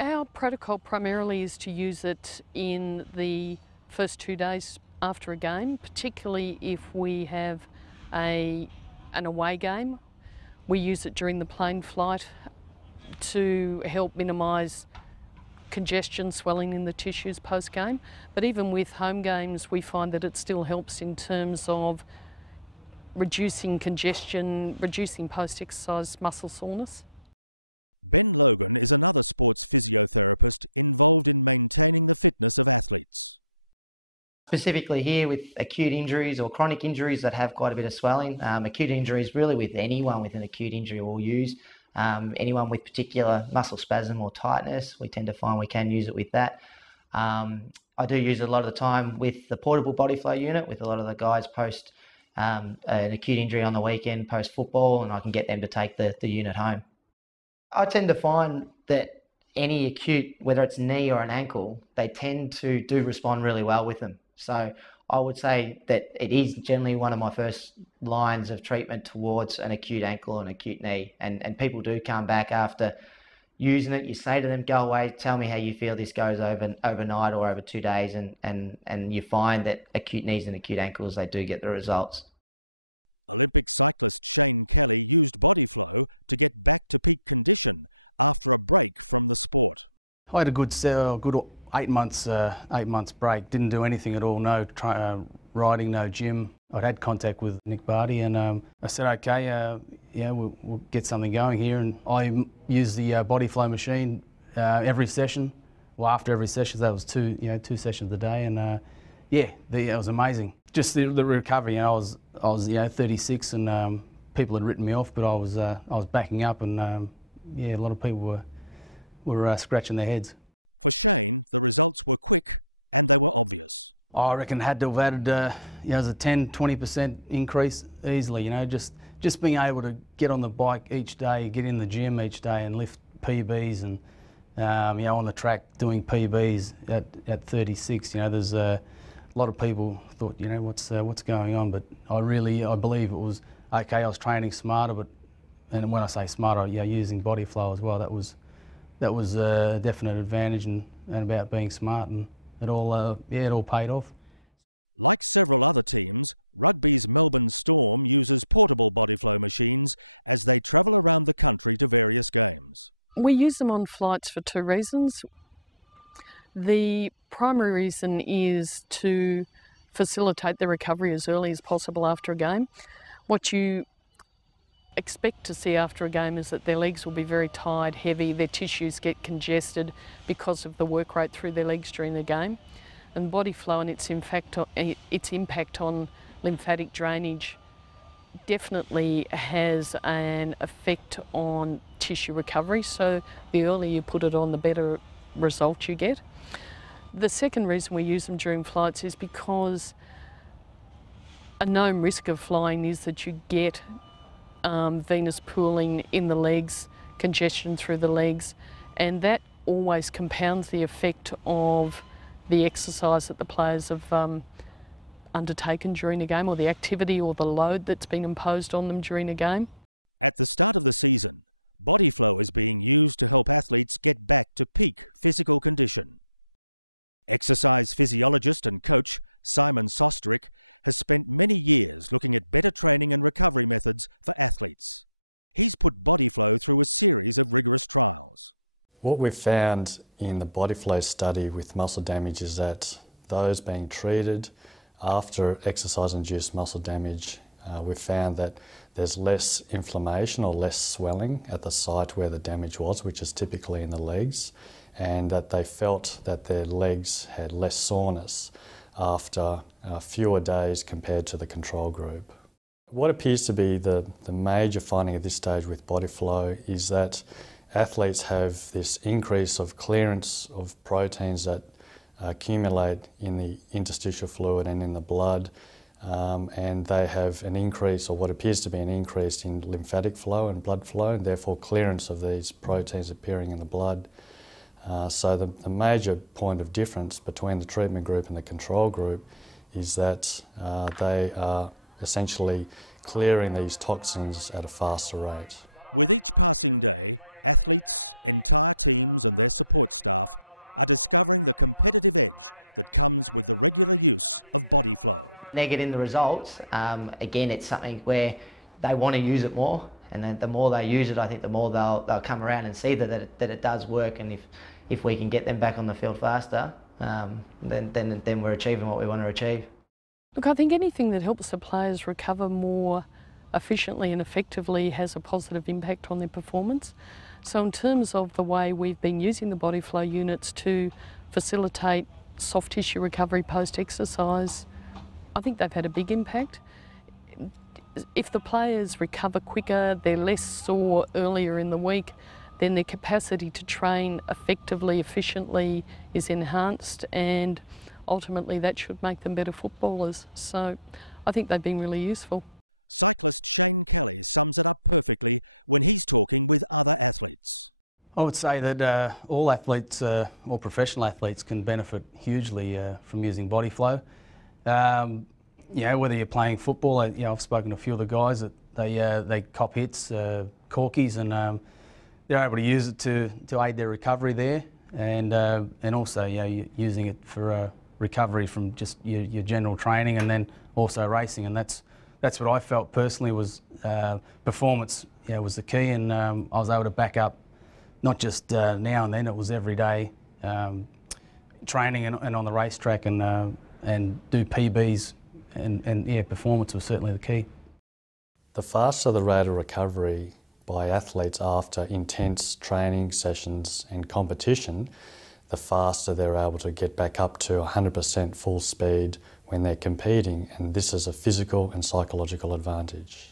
Our protocol primarily is to use it in the first 2 days after a game, particularly if we have an away game. We use it during the plane flight to help minimise congestion, swelling in the tissues post-game. But even with home games, we find that it still helps in terms of reducing congestion, reducing post-exercise muscle soreness. Is another sports physiotherapist involved in maintaining the fitness of athletes. Specifically here with acute injuries or chronic injuries that have quite a bit of swelling. Acute injuries really with anyone with an acute injury we'll use. Anyone with particular muscle spasm or tightness, we tend to find we can use it with that. I do use it a lot of the time with the portable Bodyflow unit with a lot of the guys post an acute injury on the weekend, post football, and I can get them to take the unit home. I tend to find that any acute, whether it's knee or an ankle, they tend to do respond really well with them. So I would say that it is generally one of my first lines of treatment towards an acute ankle and acute knee. And people do come back after using it. You say to them, go away, tell me how you feel this goes overnight or over 2 days. And you find that acute knees and acute ankles, they do get the results. I had a good 8 months break. Didn't do anything at all. No riding, no gym. I'd had contact with Nick Barty, and I said, okay, yeah, we'll get something going here. And I used the Bodyflow machine every session. Well, after every session, that was two sessions a day, and yeah, it was amazing. Just the recovery. I was 36, and people had written me off, but I was backing up, and yeah, a lot of people were scratching their heads. I reckon had to have added, as a 10-20% increase easily. Just being able to get on the bike each day, get in the gym each day, and lift PBs, and on the track doing PBs at 36. There's a lot of people thought, what's going on, but I believe it was okay. I was training smarter, and when I say smarter, using Bodyflow as well. That was a definite advantage, and about being smart, and it all paid off. Like several other teams, Rugby's Melbourne Storm uses portable Bodyflow machines as they travel around the country to various games. We use them on flights for two reasons. The primary reason is to facilitate the recovery as early as possible after a game. What you expect to see after a game is that their legs will be very tired, heavy, their tissues get congested because of the work rate through their legs during the game. And Bodyflow and its impact on lymphatic drainage definitely has an effect on tissue recovery, so the earlier you put it on, the better result you get. The second reason we use them during flights is because a known risk of flying is that you get venous pooling in the legs, congestion through the legs, and that always compounds the effect of the exercise that the players have undertaken during a game, or the activity or the load that's been imposed on them during a game. At the start of the season, Bodyflow has been used to help athletes get back to peak physical condition. Exercise physiologist and coach Simon Fostrick has spent many years looking at better training and recovery methods for athletes. He's put Bodyflow through a series of rigorous trials. What we've found in the Bodyflow study with muscle damage is that those being treated after exercise-induced muscle damage, we've found that there's less inflammation or less swelling at the site where the damage was, which is typically in the legs, and that they felt that their legs had less soreness after fewer days compared to the control group. What appears to be the major finding at this stage with Bodyflow is that athletes have this increase of clearance of proteins that accumulate in the interstitial fluid and in the blood and they have an increase, or what appears to be an increase, in lymphatic flow and blood flow, and therefore clearance of these proteins appearing in the blood. So the major point of difference between the treatment group and the control group is that they are essentially clearing these toxins at a faster rate. They're getting the results. Again, it's something where they want to use it more, and then the more they use it, I think the more they'll come around and see that it does work. And if we can get them back on the field faster, then we're achieving what we want to achieve. Look, I think anything that helps the players recover more efficiently and effectively has a positive impact on their performance. So in terms of the way we've been using the Bodyflow units to facilitate soft tissue recovery post-exercise, I think they've had a big impact. If the players recover quicker, they're less sore earlier in the week, then their capacity to train effectively, efficiently is enhanced, and ultimately that should make them better footballers. So I think they've been really useful. I would say that all athletes, all professional athletes, can benefit hugely from using Bodyflow. You know, whether you're playing football, you know, I've spoken to a few of the guys that they cop hits, corkies, and they're able to use it to aid their recovery there, and also, you know, using it for recovery from just your general training, and then also racing. And that's what I felt personally was performance. You know, was the key, and I was able to back up not just now and then. It was every day training and on the racetrack, and do PBs, and yeah, performance was certainly the key. The faster the rate of recovery by athletes after intense training sessions and competition, the faster they're able to get back up to 100% full speed when they're competing, and this is a physical and psychological advantage.